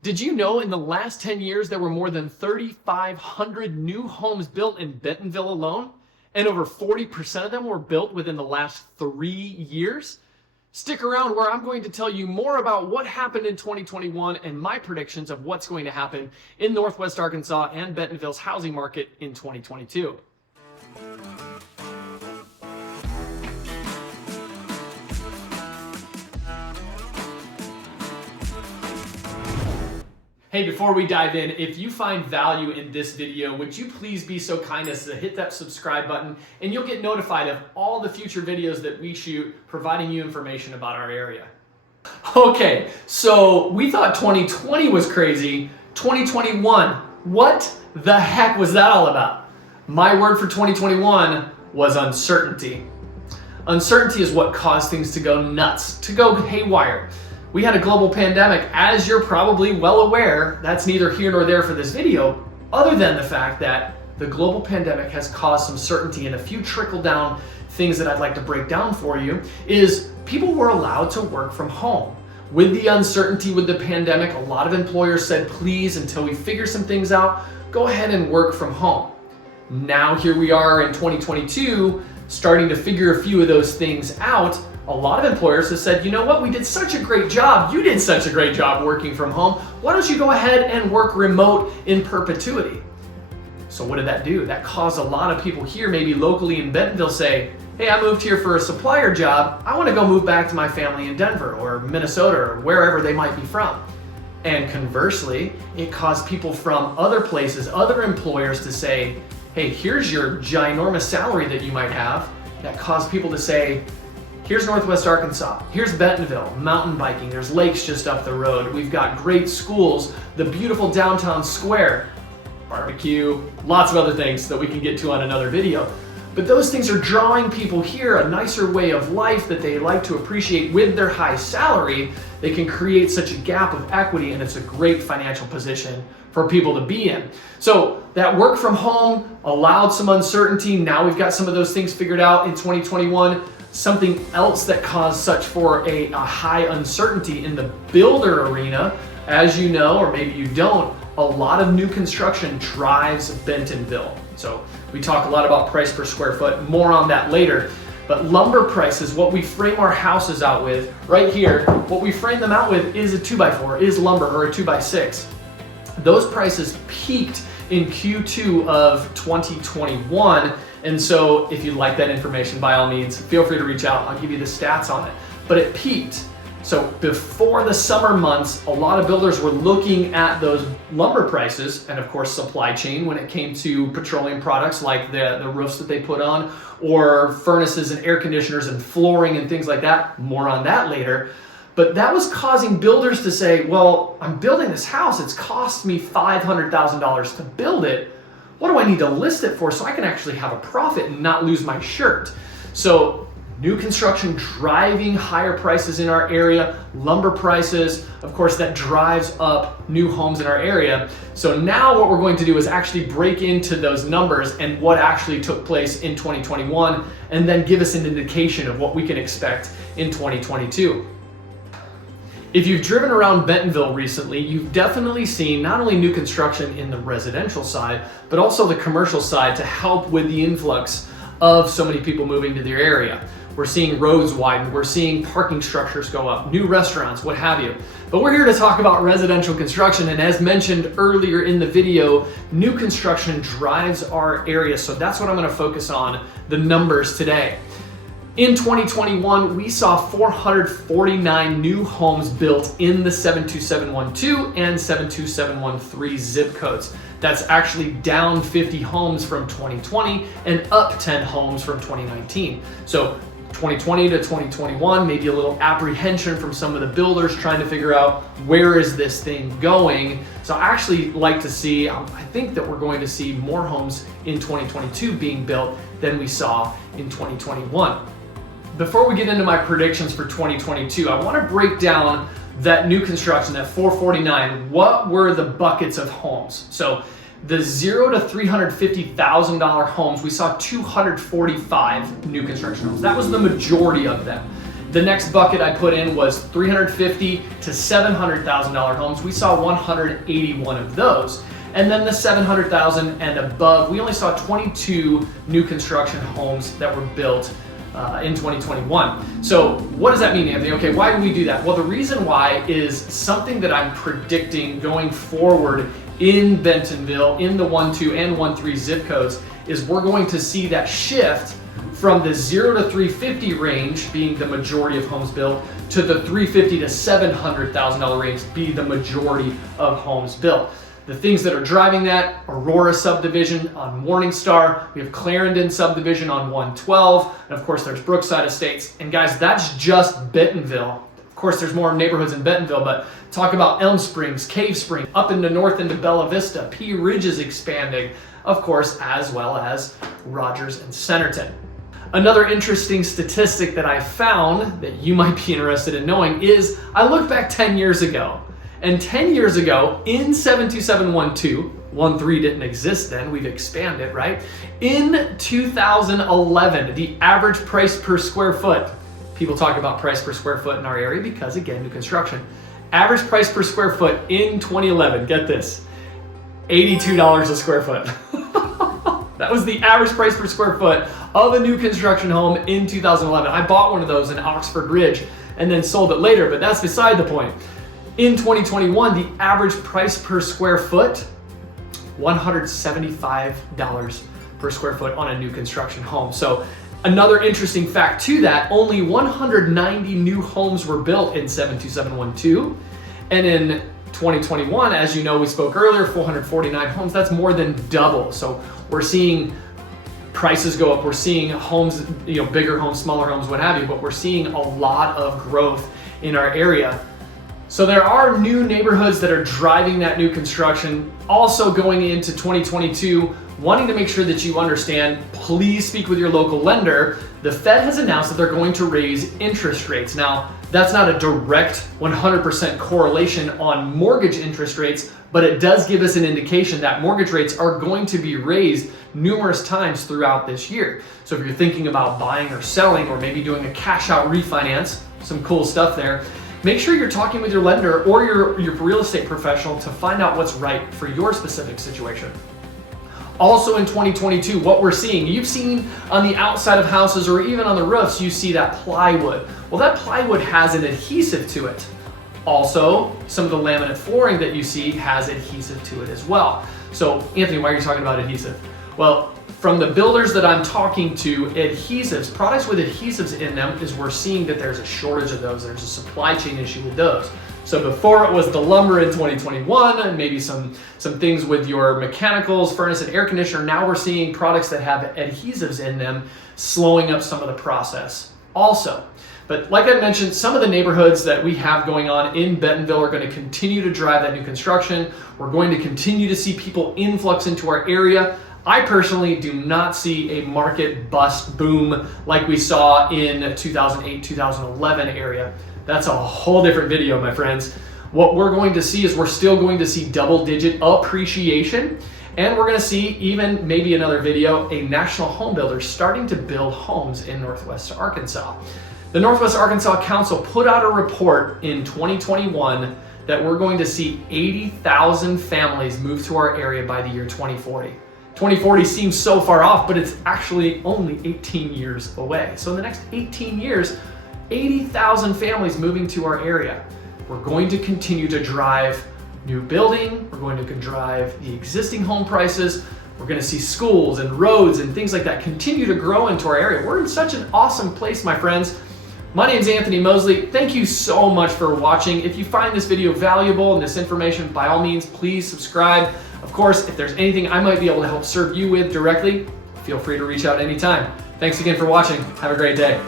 Did you know in the last 10 years there were more than 3,500 new homes built in Bentonville alone? And over 40% of them were built within the last 3 years? Stick around where I'm going to tell you more about what happened in 2021 and my predictions of what's going to happen in Northwest Arkansas and Bentonville's housing market in 2022. Hey, before we dive in, if you find value in this video, would you please be so kind as to hit that subscribe button and you'll get notified of all the future videos that we shoot providing you information about our area. Okay, so we thought 2020 was crazy. 2021, what the heck was that all about? My word for 2021 was uncertainty. Uncertainty is what caused things to go nuts, to go haywire. We had a global pandemic, as you're probably well aware. That's neither here nor there for this video, other than the fact that the global pandemic has caused some certainty, and a few trickle down things that I'd like to break down for you is people were allowed to work from home. With the uncertainty with the pandemic, a lot of employers said, please, until we figure some things out, go ahead and work from home. Now here we are in 2022, starting to figure a few of those things out. A lot of employers have said, you know what, we did such a great job. You did such a great job working from home. Why don't you go ahead and work remote in perpetuity? So what did that do? That caused a lot of people here, maybe locally in Bentonville, say, hey, I moved here for a supplier job. I want to go move back to my family in Denver or Minnesota or wherever they might be from. And conversely, it caused people from other places, other employers to say, hey, here's your ginormous salary that you might have. That caused people to say, here's Northwest Arkansas, here's Bentonville, mountain biking, there's lakes just up the road, we've got great schools, the beautiful downtown square, barbecue, lots of other things that we can get to on another video. But those things are drawing people here, a nicer way of life that they like to appreciate with their high salary. They can create such a gap of equity, and it's a great financial position for people to be in. So that work from home allowed some uncertainty. Now we've got some of those things figured out in 2021. Something else that caused such for a high uncertainty in the builder arena, as you know, or maybe you don't, a lot of new construction drives Bentonville. So we talk a lot about price per square foot, more on that later. But lumber prices, what we frame our houses out with, right here, what we frame them out with is a 2x4, is lumber, or a 2x6. Those prices peaked in Q2 of 2021. And so if you'd like that information, by all means, feel free to reach out. I'll give you the stats on it. But it peaked. So before the summer months, a lot of builders were looking at those lumber prices and of course supply chain when it came to petroleum products like the roofs that they put on, or furnaces and air conditioners and flooring and things like that. More on that later. But that was causing builders to say, well, I'm building this house. It's cost me $500,000 to build it. What do I need to list it for so I can actually have a profit and not lose my shirt? So new construction driving higher prices in our area, lumber prices, of course, that drives up new homes in our area. So now what we're going to do is actually break into those numbers and what actually took place in 2021, and then give us an indication of what we can expect in 2022. If you've driven around Bentonville recently, you've definitely seen not only new construction in the residential side, but also the commercial side to help with the influx of so many people moving to their area. We're seeing roads widen, we're seeing parking structures go up, new restaurants, what have you. But we're here to talk about residential construction, and as mentioned earlier in the video, new construction drives our area, so that's what I'm going to focus on, the numbers today. In 2021, we saw 449 new homes built in the 72712 and 72713 zip codes. That's actually down 50 homes from 2020 and up 10 homes from 2019. So 2020 to 2021, maybe a little apprehension from some of the builders trying to figure out where is this thing going. So I actually like to see, I think that we're going to see more homes in 2022 being built than we saw in 2021. Before we get into my predictions for 2022, I want to break down that new construction, that 449. What were the buckets of homes? So the $0 to $350,000 homes, we saw 245 new construction homes. That was the majority of them. The next bucket I put in was $350,000 to $700,000 homes. We saw 181 of those. And then the $700,000 and above, we only saw 22 new construction homes that were built in 2021. So what does that mean, Anthony? Okay, why do we do that? Well, the reason why is something that I'm predicting going forward in Bentonville, in the 1-2 and 1-3 zip codes, is we're going to see that shift from the 0 to 350 range being the majority of homes built to the $350,000 to $700,000 range be the majority of homes built. The things that are driving that: Aurora subdivision on Morningstar, we have Clarendon subdivision on 112, and of course there's Brookside Estates. And guys, that's just Bentonville. Of course there's more neighborhoods in Bentonville, but talk about Elm Springs, Cave Spring, up in the north into Bella Vista, Pea Ridge is expanding, of course, as well as Rogers and Centerton. Another interesting statistic that I found that you might be interested in knowing is I looked back 10 years ago. And 10 years ago, in 72712, 1-3 didn't exist then, we've expanded, right? In 2011, the average price per square foot, people talk about price per square foot in our area because, again, new construction. Average price per square foot in 2011, get this, $82 a square foot. That was the average price per square foot of a new construction home in 2011. I bought one of those in Oxford Ridge and then sold it later, but that's beside the point. In 2021, the average price per square foot, $175 per square foot on a new construction home. So another interesting fact to that, only 190 new homes were built in 72712. And in 2021, as you know, we spoke earlier, 449 homes, that's more than double. So we're seeing prices go up, we're seeing homes, bigger homes, smaller homes, what have you, but we're seeing a lot of growth in our area. So there are new neighborhoods that are driving that new construction. Also going into 2022, wanting to make sure that you understand, please speak with your local lender. The Fed has announced that they're going to raise interest rates. Now, that's not a direct 100% correlation on mortgage interest rates, but it does give us an indication that mortgage rates are going to be raised numerous times throughout this year. So if you're thinking about buying or selling, or maybe doing a cash out refinance, some cool stuff there, make sure you're talking with your lender or your real estate professional to find out what's right for your specific situation. Also in 2022, what we're seeing, you've seen on the outside of houses or even on the roofs, you see that plywood. Well, that plywood has an adhesive to it. Also, some of the laminate flooring that you see has adhesive to it as well. So, Anthony, why are you talking about adhesive? Well, from the builders that I'm talking to, adhesives, products with adhesives in them, is we're seeing that there's a shortage of those. There's a supply chain issue with those. So before it was the lumber in 2021 and maybe some things with your mechanicals, furnace and air conditioner, now we're seeing products that have adhesives in them, slowing up some of the process also. But like I mentioned, some of the neighborhoods that we have going on in Bentonville are going to continue to drive that new construction. We're going to continue to see people influx into our area. I personally do not see a market bust boom like we saw in 2008, 2011 area. That's a whole different video, my friends. What we're going to see is we're still going to see double-digit appreciation, and we're going to see, even maybe another video, a national home builder starting to build homes in Northwest Arkansas. The Northwest Arkansas Council put out a report in 2021 that we're going to see 80,000 families move to our area by the year 2040. 2040 seems so far off, but it's actually only 18 years away. So in the next 18 years, 80,000 families moving to our area. We're going to continue to drive new building. We're going to drive the existing home prices. We're going to see schools and roads and things like that continue to grow into our area. We're in such an awesome place, my friends. My name is Anthony Mosley. Thank you so much for watching. If you find this video valuable and this information, by all means, please subscribe. Of course, if there's anything I might be able to help serve you with directly, feel free to reach out anytime. Thanks again for watching. Have a great day.